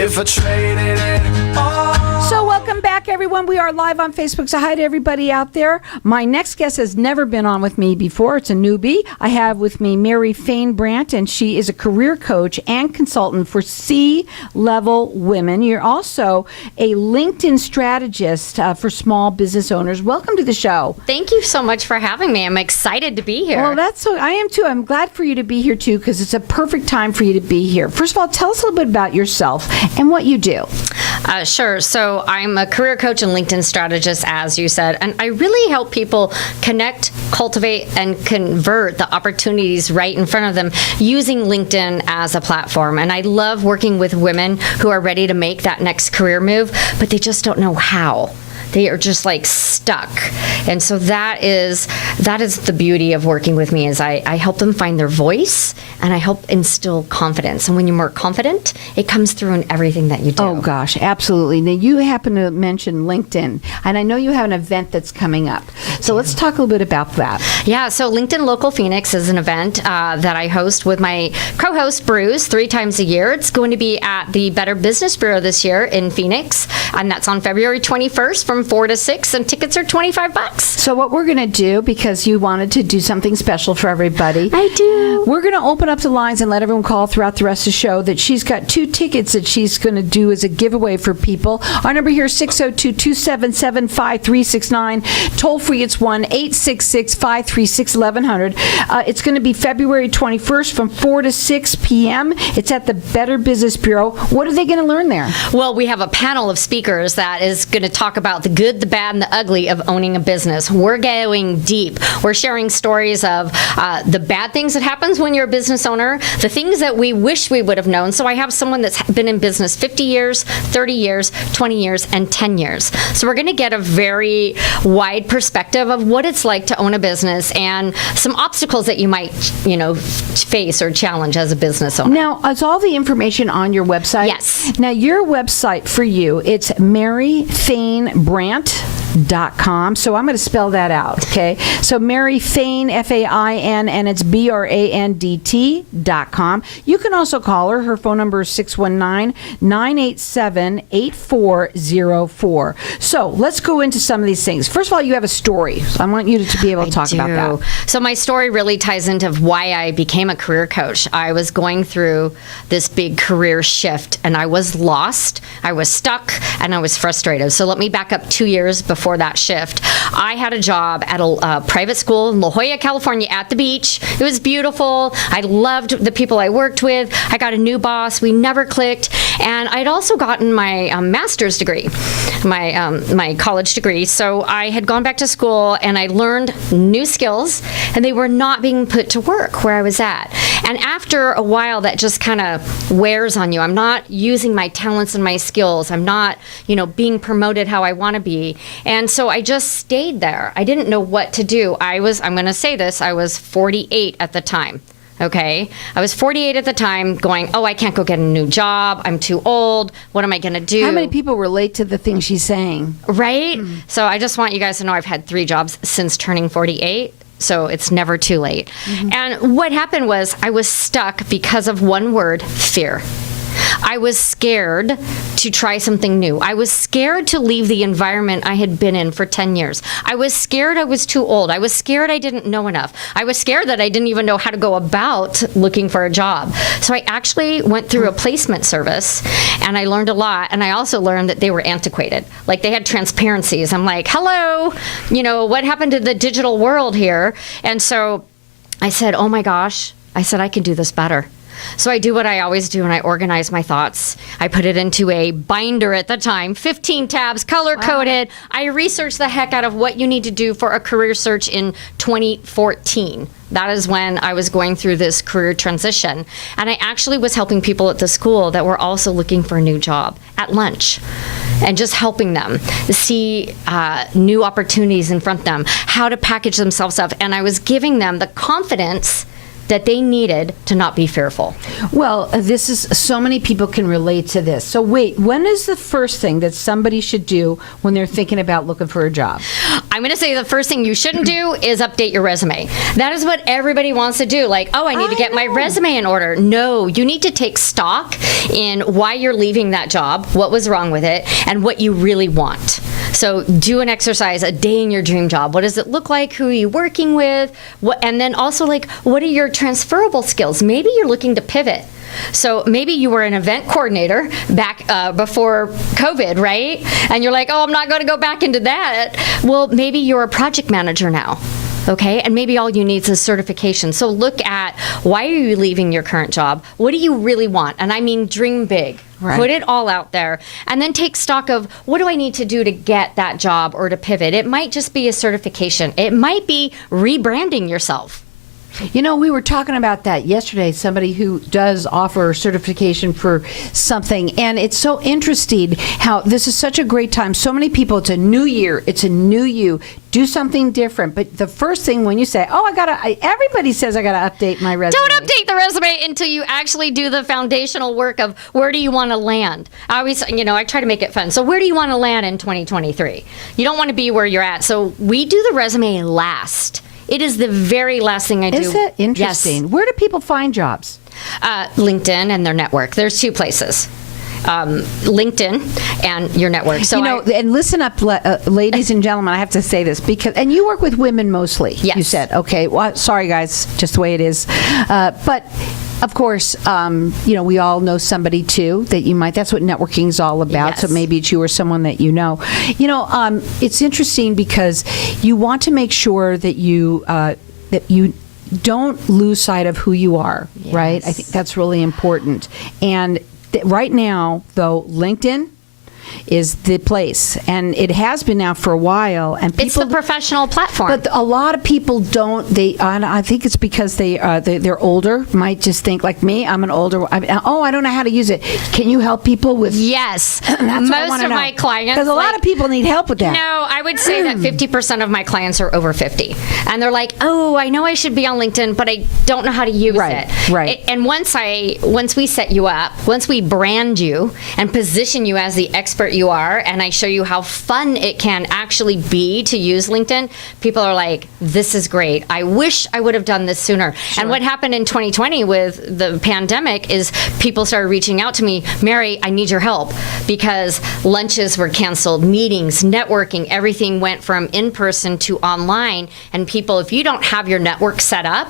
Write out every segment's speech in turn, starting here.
if I traded it all. So welcome back, everyone. We are live on Facebook. So hi to everybody out there. My next guest has never been on with me before. It's a newbie. I have with me Mary Fain Brandt, and she is a career coach and consultant for C-level women. You're also a LinkedIn strategist for small business owners. Welcome to the show. Thank you so much for having me. I'm excited to be here. Well, I am too. I'm glad for you to be here too, because it's a perfect time for you to be here. First of all, tell us a little bit about yourself and what you do. Sure. So I'm a career coach and LinkedIn strategist, as you said, and I really help people connect, cultivate, and convert the opportunities right in front of them using LinkedIn as a platform. And I love working with women who are ready to make that next career move, but they just don't know how. They are just like stuck. And so that is the beauty of working with me, is I help them find their voice, and I help instill confidence. And when you're more confident, it comes through in everything that you do. Oh, gosh, absolutely. Now, you happen to mention LinkedIn, and I know you have an event that's coming up. So let's talk a little bit about that. Yeah, so LinkedIn Local Phoenix is an event that I host with my co-host, Bruce, 3 times a year. It's going to be at the Better Business Bureau this year in Phoenix, and that's on February 21st from 4 to 6, and tickets are $25. So what we're going to do, because you wanted to do something special for everybody. I do. We're going to open up the lines and let everyone call throughout the rest of the show that she's got 2 tickets that she's going to do as a giveaway for people. Our number here is 602-277-5369. Toll free, it's 1-866-536-1100. It's going to be February 21st from 4 to 6 p.m. It's at the Better Business Bureau. What are they going to learn there? Well, we have a panel of speakers that is going to talk about the good, the bad, and the ugly of owning a business. We're going deep. We're sharing stories of the bad things that happens when you're a business owner, the things that we wish we would have known. So I have someone that's been in business 50 years, 30 years, 20 years, and 10 years. So we're going to get a very wide perspective of what it's like to own a business and some obstacles that you might, face or challenge as a business owner. Now, is all the information on your website? Yes. Now, your website for you, it's maryfainbrandt.com. So I'm going to spell that out, okay? So Mary Fain, Fain, and it's BRANDT.com. You can also call her. Her phone number is 619-987-8404. So let's go into some of these things. First of all, you have a story. So I want you to be able to talk about that. So my story really ties into why I became a career coach. I was going through this big career shift, and I was lost, I was stuck, and I was frustrated. So let me back up 2 years before that shift. I had a job at a private school in La Jolla, California, at the beach. It was beautiful. I loved the people I worked with. I got a new boss. We never clicked. And I'd also gotten my master's degree, my college degree. So I had gone back to school, and I learned new skills, and they were not being put to work where I was at. And after a while, that just kind of wears on you. I'm not using my talents and my skills. I'm not, being promoted how I want to be. And so I just stayed there. I didn't know what to do. I'm going to say this, I was 48 at the time. Okay. I was 48 at the time going, I can't go get a new job. I'm too old. What am I going to do? How many people relate to the things she's saying? Right? Mm-hmm. So I just want you guys to know I've had 3 jobs since turning 48. So it's never too late. Mm-hmm. And what happened was I was stuck because of one word, fear. I was scared to try something new. I was scared to leave the environment I had been in for 10 years. I was scared I was too old. I was scared I didn't know enough. I was scared that I didn't even know how to go about looking for a job. So I actually went through a placement service, and I learned a lot. And I also learned that they were antiquated. Like, they had transparencies. I'm like, hello, what happened to the digital world here? And so I said, oh my gosh, I can do this better. So I do what I always do, and I organize my thoughts. I put it into a binder at the time, 15 tabs, color-coded. Wow. I researched the heck out of what you need to do for a career search in 2014. That is when I was going through this career transition. And I actually was helping people at the school that were also looking for a new job at lunch, and just helping them see new opportunities in front of them, how to package themselves up. And I was giving them the confidence that they needed to not be fearful. Well, this is so many people can relate to this. So wait, when is the first thing that somebody should do when they're thinking about looking for a job? I'm going to say the first thing you shouldn't do is update your resume. That is what everybody wants to do. Like, oh, I need to get my resume in order. No, you need to take stock in why you're leaving that job, what was wrong with it, and what you really want. So do an exercise, a day in your dream job. What does it look like? Who are you working with? And then also, like, what are your transferable skills? Maybe you're looking to pivot. So maybe you were an event coordinator back before COVID, right? And you're like, oh, I'm not going to go back into that. Well, maybe you're a project manager now. Okay, and maybe all you need is a certification. So look at, why are you leaving your current job? What do you really want? And I mean, dream big. Right. Put it all out there, and then take stock of, what do I need to do to get that job or to pivot? It might just be a certification. It might be rebranding yourself. You know, we were talking about that yesterday, somebody who does offer certification for something, and it's so interesting how this is such a great time. So many people, it's a new year, it's a new you, do something different. But the first thing when you say, oh, everybody says I got to update my resume. Don't update the resume until you actually do the foundational work of, where do you want to land? I always, I try to make it fun. So where do you want to land in 2023? You don't want to be where you're at. So we do the resume last. It is the very last thing I do. Is it interesting? Yes. Where do people find jobs? LinkedIn and their network. There's two places. LinkedIn and your network. So and listen up, ladies and gentlemen, I have to say this because, and you work with women mostly, yes. You said, okay, well, sorry guys, just the way it is. But of course, we all know somebody too that you might, that's what networking is all about. Yes. So maybe it's you or someone that you know. It's interesting because you want to make sure that you don't lose sight of who you are, yes. Right? I think that's really important. And right now, though, LinkedIn is the place, and it has been now for a while. And people, it's the professional platform. But a lot of people don't. I think it's because they're older. Might just think like me. I'm an older. I don't know how to use it. Can you help people with? Yes, that's most of my clients, because a lot of people need help with that. No, I would say that 50% of my clients are over 50, and they're like, oh, I know I should be on LinkedIn, but I don't know how to use it. Right. And once we set you up, once we brand you and position you as the expert you are, and I show you how fun it can actually be to use LinkedIn, people are like, this is great. I wish I would have done this sooner. Sure. And what happened in 2020 with the pandemic is people started reaching out to me, Mary, I need your help, because lunches were canceled, meetings, networking, everything went from in-person to online. And people, if you don't have your network set up,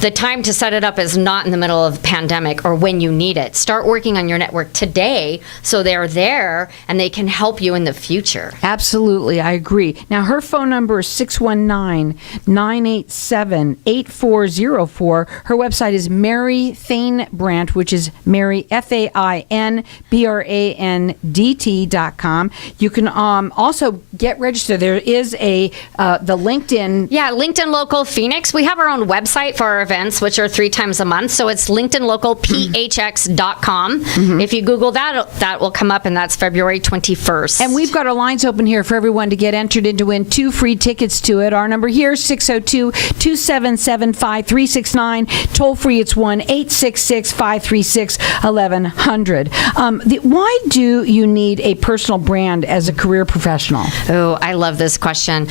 the time to set it up is not in the middle of the pandemic or when you need it. Start working on your network today so they're there and they can help you in the future. Absolutely, I agree. Now, her phone number is 619-987-8404. Her website is Mary Fain Brandt, which is Mary, FAINBRANDT.com. You can also get registered. There is the LinkedIn. Yeah, LinkedIn Local Phoenix. We have our own website for our events, which are 3 times a month. So it's LinkedInLocalPHX.com. Mm-hmm. If you Google that, that will come up, and that's February 21st. And we've got our lines open here for everyone to get entered in to win 2 free tickets to it. Our number here is 602-277-5369. Toll free, it's 1-866-536-1100. Why do you need a personal brand as a career professional? Oh, I love this question.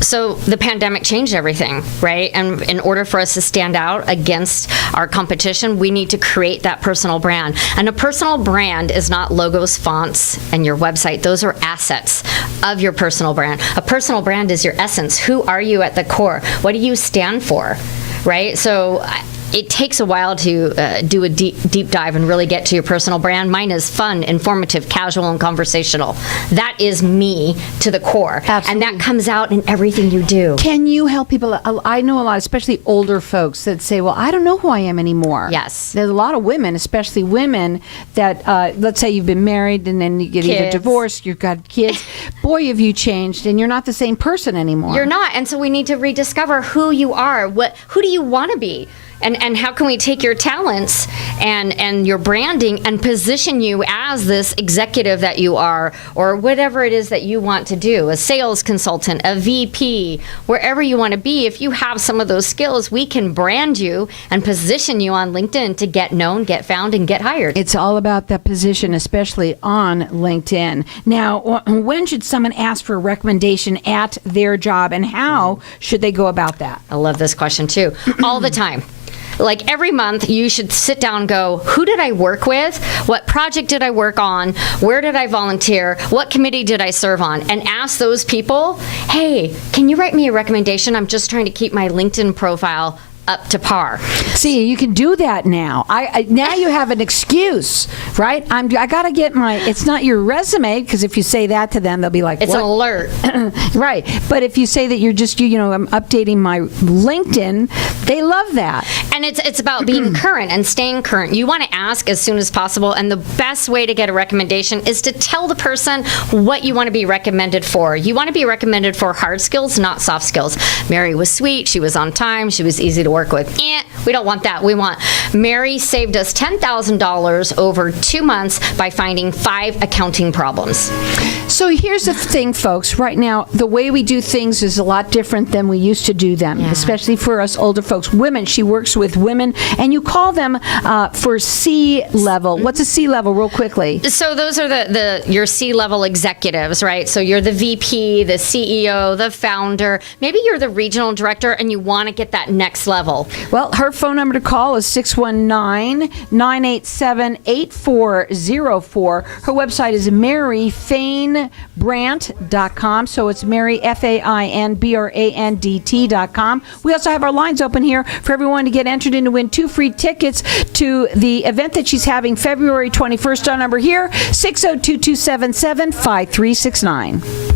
So the pandemic changed everything, right? And in order for us to stand out against our competition, we need to create that personal brand. And a personal brand is not logos, fonts, and your website. Those are assets of your personal brand. A personal brand is your essence. Who are you at the core? What do you stand for? Right? So it takes a while to do a deep dive and really get to your personal brand. Mine is fun, informative, casual, and conversational. That is me to the core. Absolutely. And that comes out in everything you do. Can you help people? I know a lot, especially older folks, that say, well, I don't know who I am anymore. Yes. There's a lot of women, especially women, that, let's say you've been married and then you get either divorced, you've got kids. Boy, have you changed, and you're not the same person anymore. You're not. And so we need to rediscover who you are. Who do you want to be? And how can we take your talents and your branding and position you as this executive that you are, or whatever it is that you want to do, a sales consultant, a VP, wherever you want to be. If you have some of those skills, we can brand you and position you on LinkedIn to get known, get found, and get hired. It's all about that position, especially on LinkedIn. Now, when should someone ask for a recommendation at their job, and how should they go about that? I love this question too. All the time. Like every month, you should sit down and go, who did I work with? What project did I work on? Where did I volunteer? What committee did I serve on? And ask those people, hey, can you write me a recommendation? I'm just trying to keep my LinkedIn profile up to par. See, you can do that now. Now you have an excuse, right? I got to get my. It's not your resume, because if you say that to them, they'll be like, It's what? an alert. Right. But if you say that you're just I'm updating my LinkedIn, they love that. And it's about being current and staying current. You want to ask as soon as possible, and the best way to get a recommendation is to tell the person what you want to be recommended for. You want to be recommended for hard skills, not soft skills. Mary was sweet, she was on time, she was easy to work with. We don't want that. We want Mary saved us $10,000 over 2 months by finding 5 accounting problems. So here's the thing, folks. Right now, the way we do things is a lot different than we used to do them, especially for us older folks. Women, she works with women, and you call them for C-level. What's a C-level, real quickly? So those are your C-level executives, right? So you're the VP, the CEO, the founder. Maybe you're the regional director, and you want to get that next level. Well, her phone number to call is 619-987-8404. Her website is maryfainbrandt.com. So it's Mary, FAINBRANDT.com. We also have our lines open here for everyone to get entered in to win 2 free tickets to the event that she's having February 21st. Our number here, 602-277-5369.